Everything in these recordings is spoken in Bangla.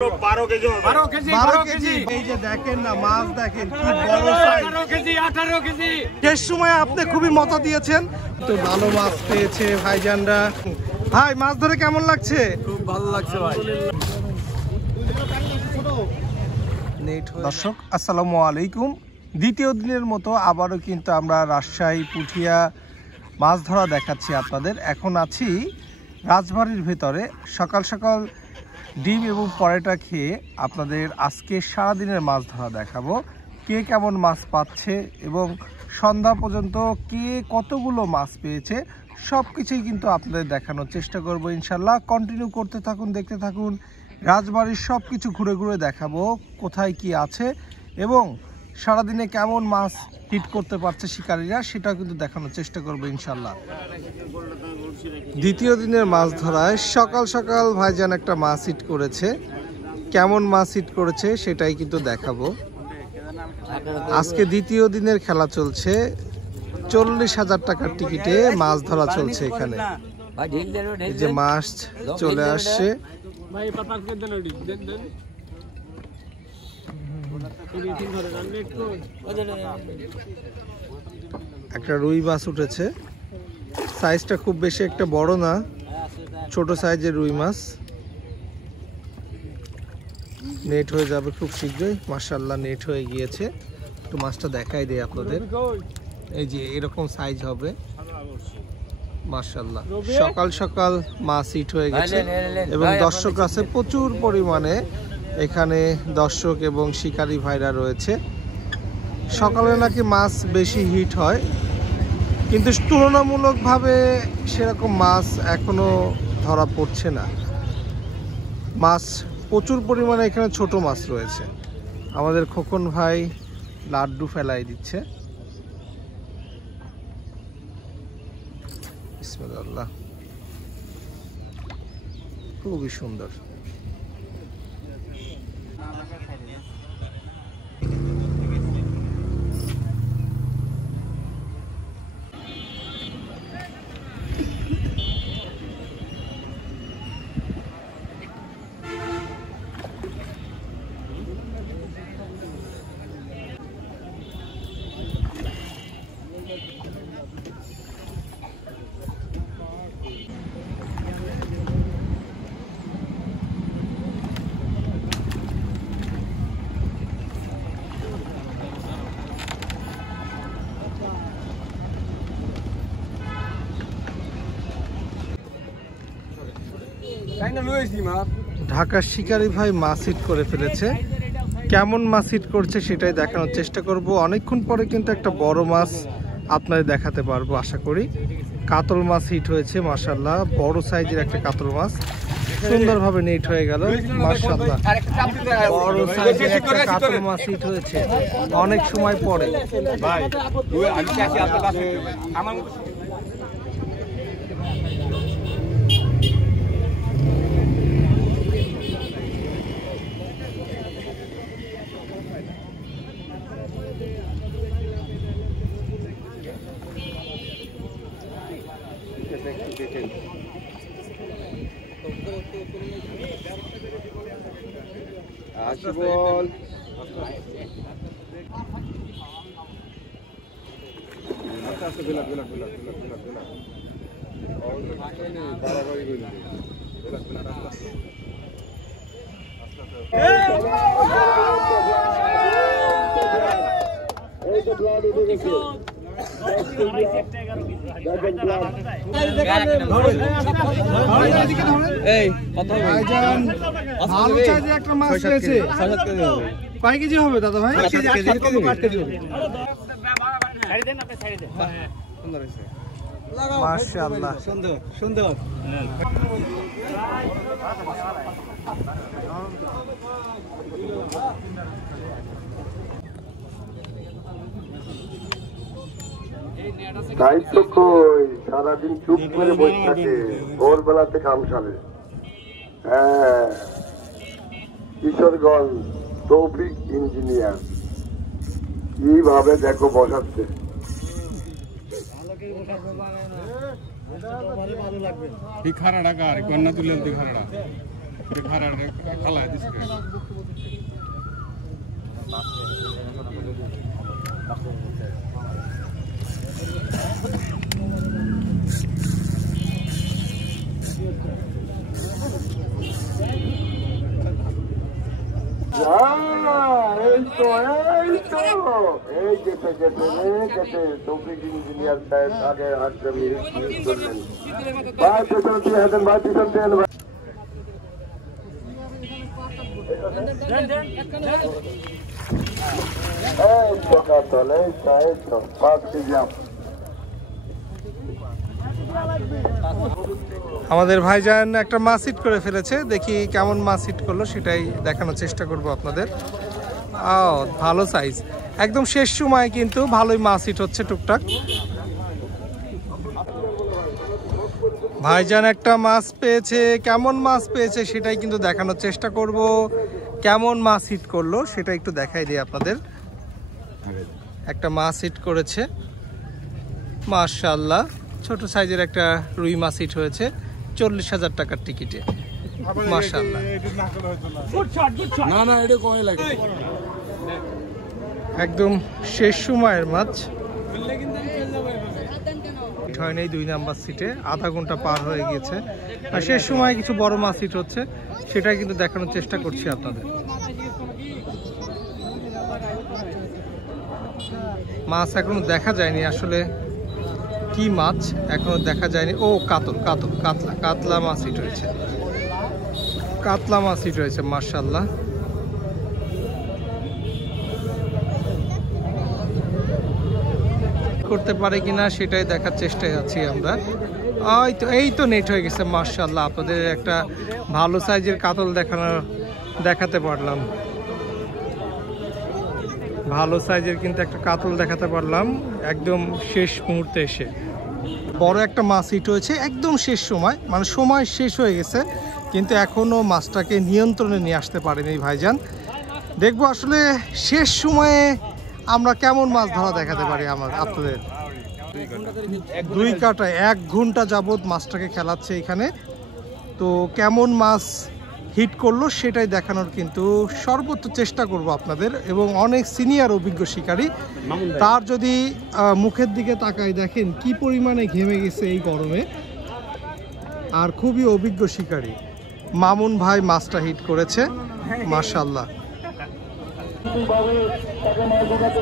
12 কেজি এই যে দেখেন না মাছ দেখেন কি বড় সাইজ 18 কেজি শেষ সময় আপনি খুবই মজা দিয়েছেন তো ভালো মাছ পেয়েছে ভাইজানরা ভাই মাছ ধরে কেমন লাগছে খুব ভালো লাগছে ভাই দর্শক আসসালামু আলাইকুম দ্বিতীয় দিনের মতো আবারও কিন্তু আমরা রাজশাহী পুঠিয়া মাছ ধরা দেখাচ্ছি আপনাদের এখন আছি রাজবাড়ির ভেতরে সকাল সকাল ডিম এবং পরোটা খেয়ে আপনাদের আজকে সারাদিনের মাছ ধরা দেখাবো কে কেমন মাছ পাচ্ছে এবং সন্ধ্যা পর্যন্ত কে কতগুলো মাছ পেয়েছে সব কিছুই কিন্তু আপনাদের দেখানোর চেষ্টা করব ইনশাল্লাহ কন্টিনিউ করতে থাকুন দেখতে থাকুন রাজবাড়ির সব কিছু ঘুরে ঘুরে দেখাবো কোথায় কি আছে এবং সারাদিনে কেমন মাছ হিট করতে পারছে শিকারীরা সেটাও কিন্তু দেখানোর চেষ্টা করবো ইনশাল্লাহ দ্বিতীয় দিনের মাছ ধরায় সকাল সকাল ভাইজান একটা মাছ হিট করেছে কেমন মাছ হিট করেছে সেটাই কিন্তু দেখাবো আজকে দ্বিতীয় দিনের খেলা চলছে 40,000 টাকার টিকিটে মাছ ধরা চলছে এখানে এই যে মাছ চলে আসছে একটা রুই মাছ উঠেছে সাইজটা খুব বেশি একটা বড় না ছোট সাইজের রুই মাছ নেট হয়ে যাবে খুব শীঘ্রই মাশাআল্লাহ নেট হয়ে গিয়েছে একটু মাছটা দেখাই দেই আপনাদের এই যে এরকম সাইজ হবে মাশাআল্লাহ সকাল সকাল মাছ হিট হয়ে গেছে এবং দর্শক আছে প্রচুর পরিমাণে এখানে দর্শক এবং শিকারী ভাইরা রয়েছে সকালে নাকি মাছ বেশি হিট হয় কিন্তু তুলনামূলকভাবে সেরকম মাছ এখনো ধরা পড়ছে না মাছ প্রচুর পরিমাণে এখানে ছোট মাছ রয়েছে আমাদের খোকন ভাই লাড্ডু ফেলাই দিচ্ছে বিসমিল্লাহ খুবই সুন্দর ঢাকার শিকারী ভাই মাছ হিট করে ফেলেছে কেমন মাছ হিট করছে সেটাই দেখানোর চেষ্টা করব অনেকক্ষণ পরে কিন্তু একটা বড় মাছ আপনাদের দেখাতে পারবো আশা করি কাতল মাছ হিট হয়েছে মাশাআল্লাহ বড় সাইজের একটা কাতল মাছ সুন্দরভাবে নেট হয়ে গেল মাশাআল্লাহ বড় সাইজের একটা কাতল মাছ হিট হয়েছে অনেক সময় পরে ভাই আমি চাইছি আপনার কাছে আমার বল একটা মাছ পেয়েছে কয় কেজি হবে দাদা ভাই মাশাআল্লাহ সুন্দর সুন্দর দায়িত্ব কই সারাদিন চুপ করে বসে থাকে ভোরবেলাতে কাম সারে হ্যাঁ কিশোরগঞ্জ তৌফিক ইঞ্জিনিয়ার কিভাবে দেখো বসাচ্ছে খারাটা কার কন্যা তুলে খারাটা ইঞ্জিনিয়ার সাহেব আগে আসতে করলেন আমাদের ভাইজান একটা মাছ হিট করে ফেলেছে, দেখি কেমন মাছ হিট করলো সেটাই দেখানোর চেষ্টা করব আপনাদের। ভালো সাইজ, একদম শেষ সময় কিন্তু ভালোই মাছ হিট হচ্ছে টুকটাক। ভাইজান একটা মাছ পেয়েছে, কেমন মাছ পেয়েছে সেটাই কিন্তু দেখানোর চেষ্টা করব। কেমন মাছ হিট করলো সেটা একটু দেখাই দিই আপনাদের। একটা মাছ হিট করেছে মাশাআল্লাহ, ছোট সাইজের একটা রুই মাছ হিট হয়েছে 40,000 টাকার টিকিটে মাশাআল্লাহ। একদম শেষ সময়ের মাছ, হয় নাই 2 নাম্বার সিটে, আধা ঘন্টা পার হয়ে গিয়েছে। আর শেষ সময় কিছু বড় মাছ হিট হচ্ছে সেটাই কিন্তু দেখানোর চেষ্টা করছি আপনাদের। মাছ এখনো দেখা যায়নি, আসলে কি মাছ এখনো দেখা যায়নি। ও কাতল, কাতলা মাছ হিট হয়েছে, কাতলা মাছ হিট হয়েছে মাশাআল্লাহ। করতে পারে কিনা সেটাই দেখার চেষ্টায় আছি আমরা। এই তো নেট হয়ে গেছে মাশাআল্লাহ। আপনাদের একটা ভালো সাইজের কাতল দেখাতে পারলাম, ভালো সাইজের কিন্তু একটা কাতল দেখাতে পারলাম একদম শেষ মুহূর্তে এসে। বড় একটা মাছ হিট হয়েছে একদম শেষ সময়, মানে সময় শেষ হয়ে গেছে কিন্তু এখনো মাছটাকে নিয়ন্ত্রণে নিয়ে আসতে পারেনি ভাইজান। দেখবো আসলে শেষ সময়ে আমরা কেমন মাছ ধরা দেখাতে পারি আপনাদের। 2 কাটা 1 ঘন্টা যাবত মাছটাকে খেলাচ্ছে এখানে, তো কেমন মাছ হিট করলো সেটাই দেখানোর কিন্তু সর্বোচ্চ চেষ্টা করব আপনাদের। এবং অনেক সিনিয়র অভিজ্ঞ শিকারী, তার যদি মুখের দিকে তাকাই দেখেন কি পরিমাণে ঘেমে গেছে এই গরমে, আর খুবই অভিজ্ঞ শিকারী মামুন ভাই মাছটা হিট করেছে মাশাআল্লাহ।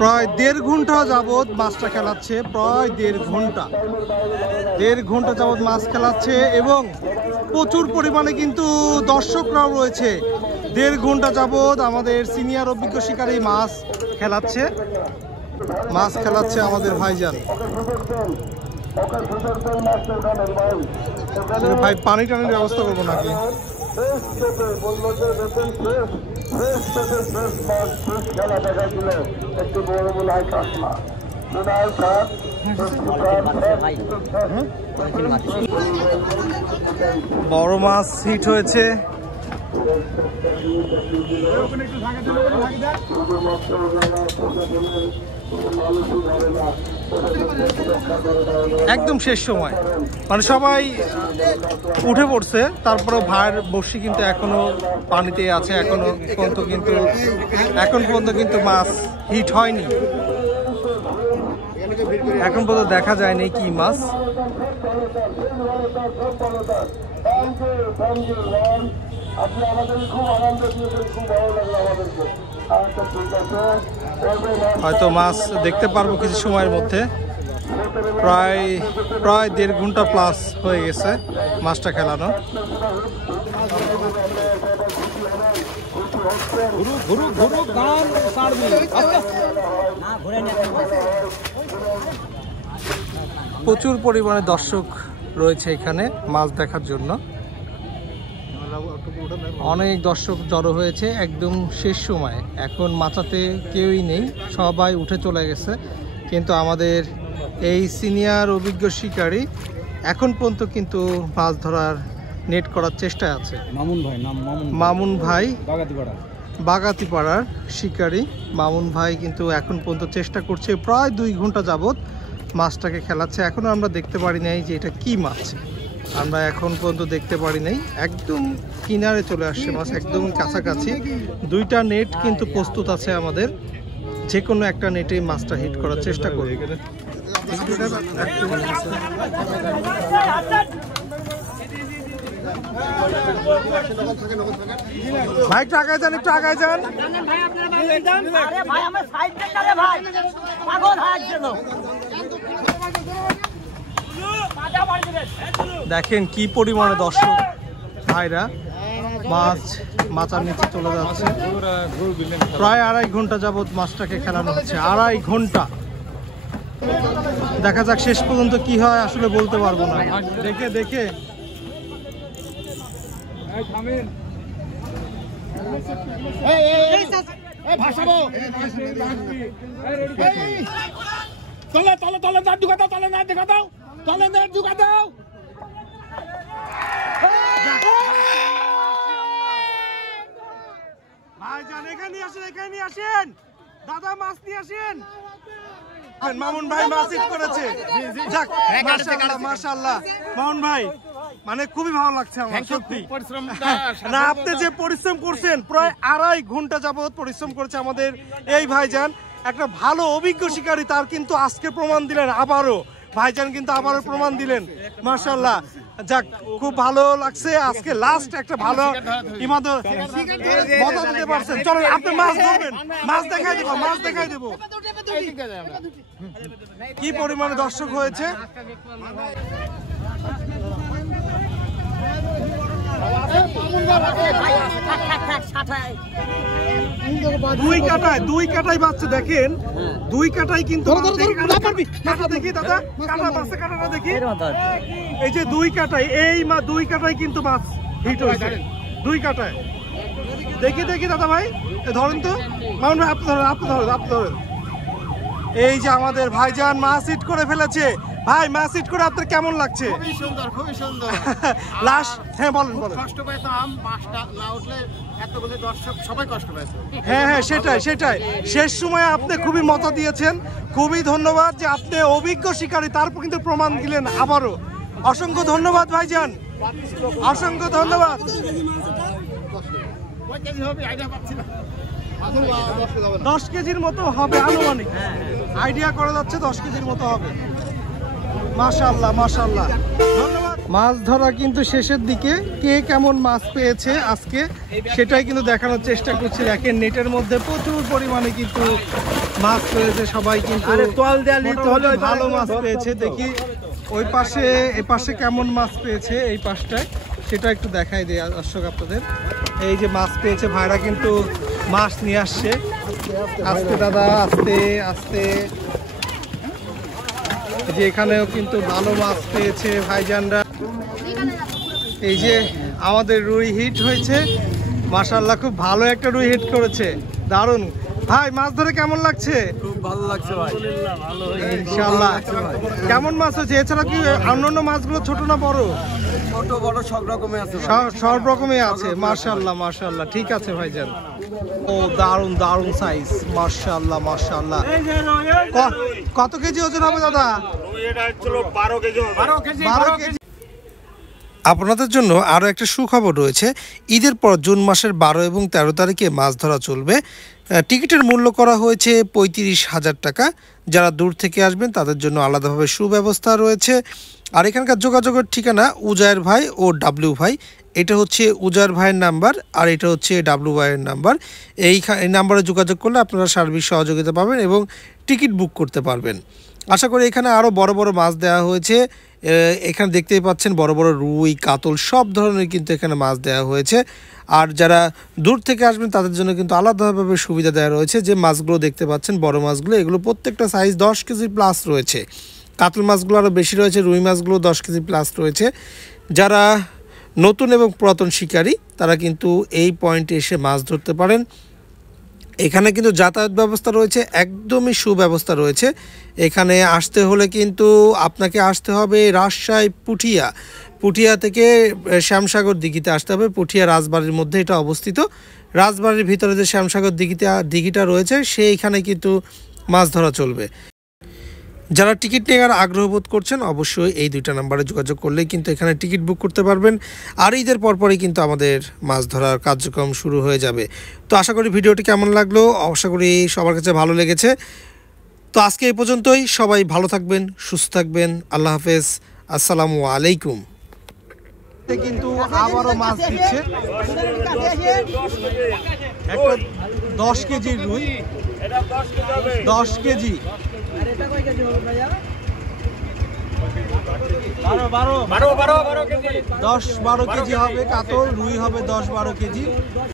প্রায় 1.5 ঘন্টা যাবত মাছটা খেলাচ্ছে, প্রায় 1.5 ঘন্টা যাবত মাছ খেলাচ্ছে এবং প্রচুর পরিমাণে কিন্তু দর্শকরাও রয়েছে। 1.5 ঘন্টা যাবত আমাদের সিনিয়র অভিজ্ঞ শিকারী মাছ খেলাচ্ছে আমাদের ভাইজান। ভাই পানি টানির ব্যবস্থা করবো নাকি? বড় মাছ হিট হয়েছে, একদম শেষ সময়, মানে সবাই উঠে পড়ছে, তারপরে ভাইয়ের বড়শি কিন্তু এখনো পানিতে আছে, এখন পর্যন্ত কিন্তু মাছ হিট হয়নি, এখন পর্যন্ত দেখা যায়নি কি মাছ। হয়তো মাছ দেখতে পারবো কিছু সময়ের মধ্যে। প্রায় 1.5 ঘন্টা প্লাস হয়ে গেছে মাছটা খেলানো। প্রচুর পরিমাণে দর্শক রয়েছে এখানে মাছ দেখার জন্য, অনেক দর্শক জড়ো হয়েছে একদম শেষ সময়। এখন মাচাতে কেউই নেই, সবাই উঠে চলে গেছে, কিন্তু আমাদের এই সিনিয়র অভিজ্ঞ শিকারী এখন পর্যন্ত কিন্তু মাছ ধরার নেট করার চেষ্টায় আছে। মামুন ভাই বাগাতিপাড়ার শিকারী মামুন ভাই কিন্তু এখন পর্যন্ত চেষ্টা করছে, প্রায় 2 ঘন্টা যাবত মাছটাকে খেলাচ্ছে। এখনো আমরা দেখতে পারি নাই যে এটা কি মাছ। আমরা এখন পর্যন্ত দেখতে পারি নাই। একদম কিনারে চলে আসছে মাছ, একদম কাছাকাছি। দুইটা নেট কিন্তু প্রস্তুত আছে আমাদের, যে কোনো একটা নেটেই মাছটা হিট করার চেষ্টা করি। ভাই একটু আগায় যান, একটু আগায় যান। দেখেন কি পরিমাণে দর্শক ভাইরা মাছ মাচার নিচে চলে যাচ্ছে। প্রায় 2.5 ঘন্টা যাবত মাছটাকে খেলানো হচ্ছে, 2.5 ঘন্টা। দেখা যাক শেষ পর্যন্ত কি হয়, আসলে বলতে পারবো না। দেখে দেখে ভাইজান এখানে আসেন, এখানে আসেন দাদা, মাছ নিয়ে আসেন। মামুন ভাই মাছ হিট করেছে। যাক মাশাআল্লাহ মাশাআল্লাহ মামুন ভাই, মানে খুবই ভালো লাগছে আমার সত্যি। না আপনি যে পরিশ্রম করছেন, প্রায় 2.5 ঘন্টা যাবত পরিশ্রম করেছে আমাদের এই ভাইজান, একটা ভালো অভিজ্ঞ শিকারী। তার কিন্তু আজকে প্রমাণ দিলেন আবারও, ভাইজান কিন্তু আবারও প্রমাণ দিলেন মাশাআল্লাহ। যাক খুব ভালো লাগছে আজকে, লাস্ট একটা ভালো ইমাদত মজা দিতে পারছেন। চলেন আপনি মাছ ধরবেন, মাছ দেখাই দেবো, মাছ দেখাই দেবো। কি পরিমাণে দর্শক হয়েছে। দুই কাটায় বাচ্চা দেখেন, 2 কাটায় কিন্তু কাটা দেখি দাদা, কাটা বাচ্চা কাটাটা দেখি। এই যে 2 কাটায়, এই 2 কাটায় কিন্তু মাছ হিট হয়েছে, 2 কাটায়। দেখি দেখি দাদা ভাই ধরেন তো, মামুন ভাই আপনি ধরেন, আপনি ধরেন, আপনি ধরেন। এই যে আমাদের ভাইজান মাছ হিট করে ফেলেছে। ভাই মাছ হিট করে আপনার কেমন লাগছে? খুবই সুন্দর, খুবই সুন্দর। লাস্ট হ্যাঁ বলেন বলেন। কষ্ট পেতাম মাছটা না উঠলে, এতগুলো দর্শক সবাই কষ্ট পেয়েছে। হ্যাঁ হ্যাঁ সেটাই সেটাই, শেষ সময়ে আপনি খুবই মজা দিয়েছেন, খুবই ধন্যবাদ যে আপনি অভিজ্ঞ শিকারী, তারপর কিন্তু প্রমাণ দিলেন আবারও। অসংখ্য ধন্যবাদ ভাইজান, অসংখ্য ধন্যবাদ। 10 কেজির মতো হবে আনুমানিক, আইডিয়া করা যাচ্ছে 10 কেজির মতো হবে। মাশাআল্লাহ মাশাআল্লাহ, ধন্যবাদ। মাছ ধরা কিন্তু শেষের দিকে, কে কেমন মাছ পেয়েছে আজকে সেটাই কিন্তু দেখানোর চেষ্টা করছি। দেখেন নেটের মধ্যে প্রচুর পরিমাণে কিন্তু মাছ পেয়েছে, সবাই কিন্তু ভালো মাছ পেয়েছে। দেখি ওই পাশে এ পাশে কেমন মাছ পেয়েছে, এই পাশটায় সেটা একটু দেখাই দেয় দর্শক আপনাদের। এই যে মাছ পেয়েছে ভাইরা কিন্তু মাছ নিয়ে আসছে। আস্তে দাদা আস্তে আস্তে। যে এখানেও কিন্তু ভালো মাছ পেয়েছে ভাইজানরা। এই যে আমাদের রুই হিট হয়েছে মাশাআল্লাহ, খুব ভালো একটা রুই হিট করেছে, দারুণ। ভাই মাছ ধরে কেমন লাগছে? খুব ভালো লাগছে ভাই, ইনশাআল্লাহ। কেমন মাছ হয়েছে? এছাড়া কি অন্যান্য মাছগুলো ছোট না বড়? ছোট বড় সব রকমের আছে, সব রকমই আছে। মাশাআল্লাহ মাশাআল্লাহ, ঠিক আছে ভাইজান। ও দারুণ দারুণ সাইজ, মাশাআল্লাহ মাশাআল্লাহ। কত কেজি ওজন হবে দাদা? 12 কেজি। আপনাদের জন্য আরও একটা সুখবর রয়েছে। ঈদের পর জুন মাসের 12 এবং 13 তারিখে মাছ ধরা চলবে। টিকিটের মূল্য করা হয়েছে 35,000 টাকা। যারা দূর থেকে আসবেন তাদের জন্য আলাদাভাবে সুব্যবস্থা রয়েছে। আর এখানকার যোগাযোগের ঠিকানা উজায়ের ভাই ও ডাব্লিউ ভাই। এটা হচ্ছে উজায়ের ভাইয়ের নাম্বার আর এটা হচ্ছে ডাব্লিউ ভাইয়ের নাম্বার। এই নাম্বারে যোগাযোগ করলে আপনারা সার্বিক সহযোগিতা পাবেন এবং টিকিট বুক করতে পারবেন। আশা করি এখানে আরও বড় বড় মাছ দেওয়া হয়েছে। এখানে দেখতেই পাচ্ছেন বড় বড় রুই কাতল সব ধরনের কিন্তু এখানে মাছ দেওয়া হয়েছে। আর যারা দূর থেকে আসবেন তাদের জন্য কিন্তু আলাদাভাবে সুবিধা দেওয়া রয়েছে। যে মাছগুলো দেখতে পাচ্ছেন বড় মাছগুলো, এগুলো প্রত্যেকটা সাইজ 10 কেজি প্লাস রয়েছে। কাতল মাছগুলো আরও বেশি রয়েছে, রুই মাছগুলো 10 কেজি প্লাস রয়েছে। যারা নতুন এবং পুরাতন শিকারী তারা কিন্তু এই পয়েন্টে এসে মাছ ধরতে পারেন। এখানে কিন্তু যাতায়াত ব্যবস্থা রয়েছে, একদমই সুব্যবস্থা রয়েছে। এখানে আসতে হলে কিন্তু আপনাকে আসতে হবে রাজশাহী পুঠিয়া থেকে শ্যামসাগর দিঘিতে আসতে হবে। পুঠিয়া রাজবাড়ির মধ্যে এটা অবস্থিত। রাজবাড়ির ভিতরে যে শ্যামসাগর দিঘিটা রয়েছে সেইখানে কিন্তু মাছ ধরা চলবে। যারা টিকিট নেওয়ার আগ্রহ বোধ করছেন অবশ্যই এই 2টা নাম্বারে যোগাযোগ করলেই কিন্তু এখানে টিকিট বুক করতে পারবেন। আর ঈদের পরপরই কিন্তু আমাদের মাছ ধরার কার্যক্রম শুরু হয়ে যাবে। তো আশা করি ভিডিওটি কেমন লাগলো, আশা করি সবার কাছে ভালো লেগেছে। তো আজকে এই পর্যন্তই, সবাই ভালো থাকবেন, সুস্থ থাকবেন, আল্লাহ হাফেজ, আসসালামু আলাইকুম। কিন্তু আবারও মাছ দিচ্ছে, একটা 10 কেজির রুই, 10 কেজি, 10-12 কেজি হবে কাতল, রুই হবে 10-12 কেজি।